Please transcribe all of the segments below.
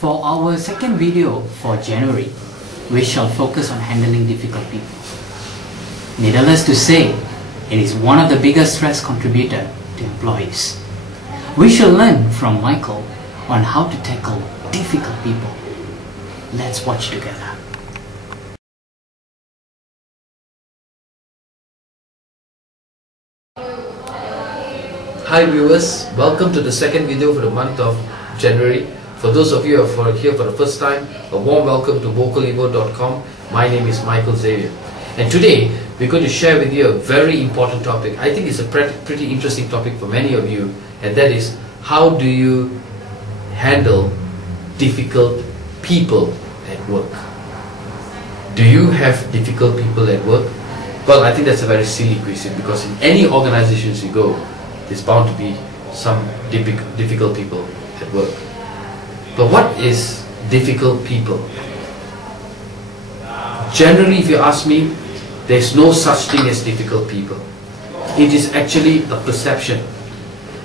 For our second video for January, we shall focus on handling difficult people. Needless to say, it is one of the biggest stress contributor to employees. We shall learn from Michael on how to tackle difficult people. Let's watch together. Hi viewers, welcome to the second video for the month of January. For those of you who are here for the first time, a warm welcome to People.wmv.com. My name is Michael Xavier. And today, we're going to share with you a very important topic. I think it's a pretty interesting topic for many of you, and that is, how do you handle difficult people at work? Do you have difficult people at work? Well, I think that's a very silly question, because in any organizations you go, there's bound to be some difficult people at work. But what is difficult people? Generally, if you ask me, there's no such thing as difficult people. It is actually a perception.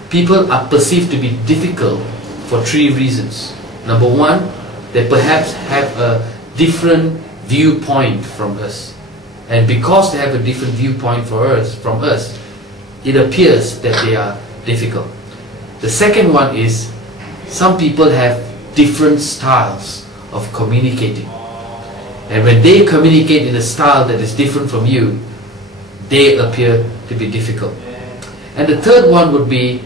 People are perceived to be difficult for three reasons. Number one, they perhaps have a different viewpoint from us. And because they have a different viewpoint from us, it appears that they are difficult. The second one is, some people have different styles of communicating. And when they communicate in a style that is different from you, they appear to be difficult. And the third one would be,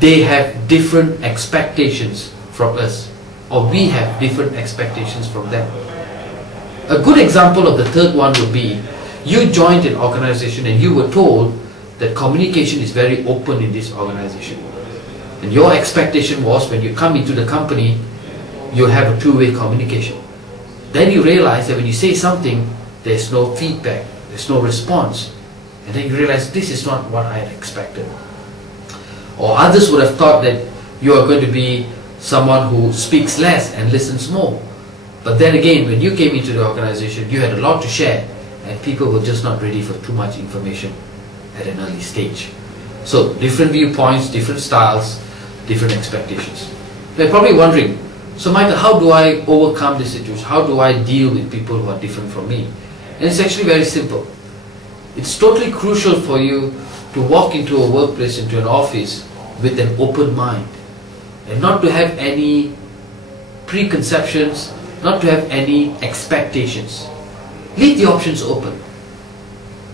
they have different expectations from us, or we have different expectations from them. A good example of the third one would be, you joined an organization and you were told that communication is very open in this organization. And your expectation was, when you come into the company, you'll have a two-way communication. Then you realize that when you say something, there's no feedback, there's no response. And then you realize, this is not what I had expected. Or others would have thought that you are going to be someone who speaks less and listens more. But then again, when you came into the organization, you had a lot to share, and people were just not ready for too much information at an early stage. So different viewpoints, different styles, different expectations. You're probably wondering, so Michael, how do I overcome this situation? How do I deal with people who are different from me? And it's actually very simple. It's totally crucial for you to walk into a workplace, into an office, with an open mind, and not to have any preconceptions, not to have any expectations. Leave the options open.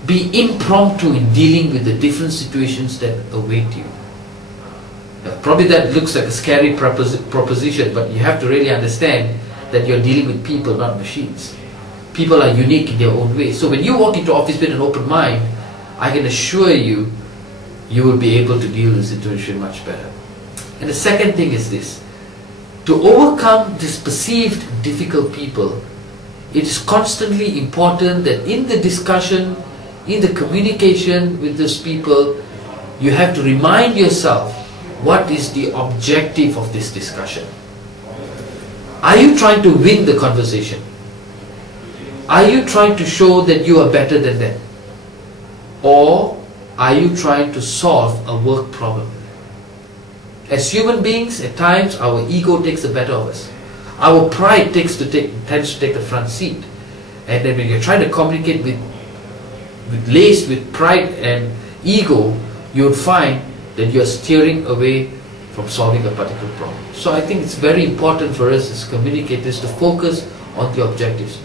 Be impromptu in dealing with the different situations that await you. Probably that looks like a scary proposition, but you have to really understand that you're dealing with people, not machines. People are unique in their own way. So when you walk into office with an open mind, I can assure you, you will be able to deal with the situation much better. And the second thing is this. To overcome this perceived difficult people, it is constantly important that in the discussion, in the communication with those people, you have to remind yourself, what is the objective of this discussion? Are you trying to win the conversation? Are you trying to show that you are better than them? Or are you trying to solve a work problem? As human beings, at times our ego takes the better of us. Our pride tends to take the front seat. And then when you're trying to communicate laced with pride and ego, you'll find that you're steering away from solving a particular problem. So I think it's very important for us as communicators to focus on the objectives.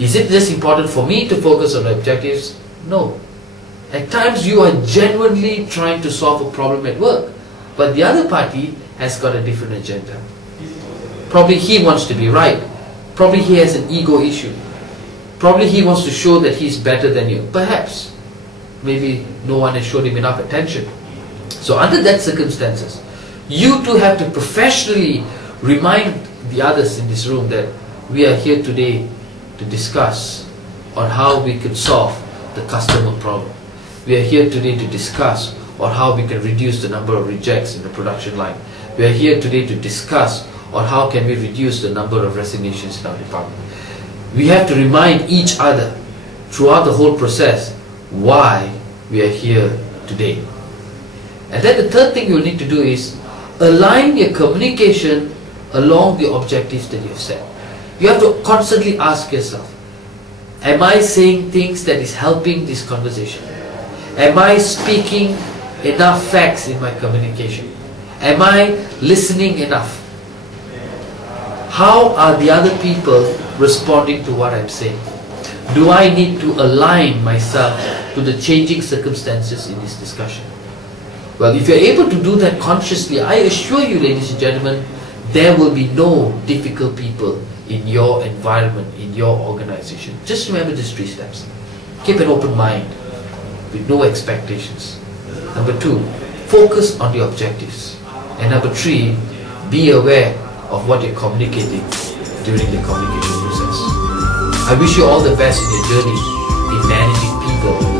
Is it just important for me to focus on the objectives? No. At times you are genuinely trying to solve a problem at work, but the other party has got a different agenda. Probably he wants to be right. Probably he has an ego issue. Probably he wants to show that he's better than you. Perhaps. Maybe no one has showed him enough attention. So under that circumstances, you too have to professionally remind the others in this room that we are here today to discuss on how we can solve the customer problem. We are here today to discuss on how we can reduce the number of rejects in the production line. We are here today to discuss on how can we reduce the number of resignations in our department. We have to remind each other throughout the whole process why we are here today. And then the third thing you will need to do is align your communication along the objectives that you've set. You have to constantly ask yourself, am I saying things that is helping this conversation? Am I speaking enough facts in my communication? Am I listening enough? How are the other people responding to what I'm saying? Do I need to align myself to the changing circumstances in this discussion? Well, if you're able to do that consciously, I assure you, ladies and gentlemen, there will be no difficult people in your environment, in your organization. Just remember these 3 steps. Keep an open mind with no expectations. Number 2, focus on the objectives. And number 3, be aware of what you're communicating during the communication process. I wish you all the best in your journey in managing people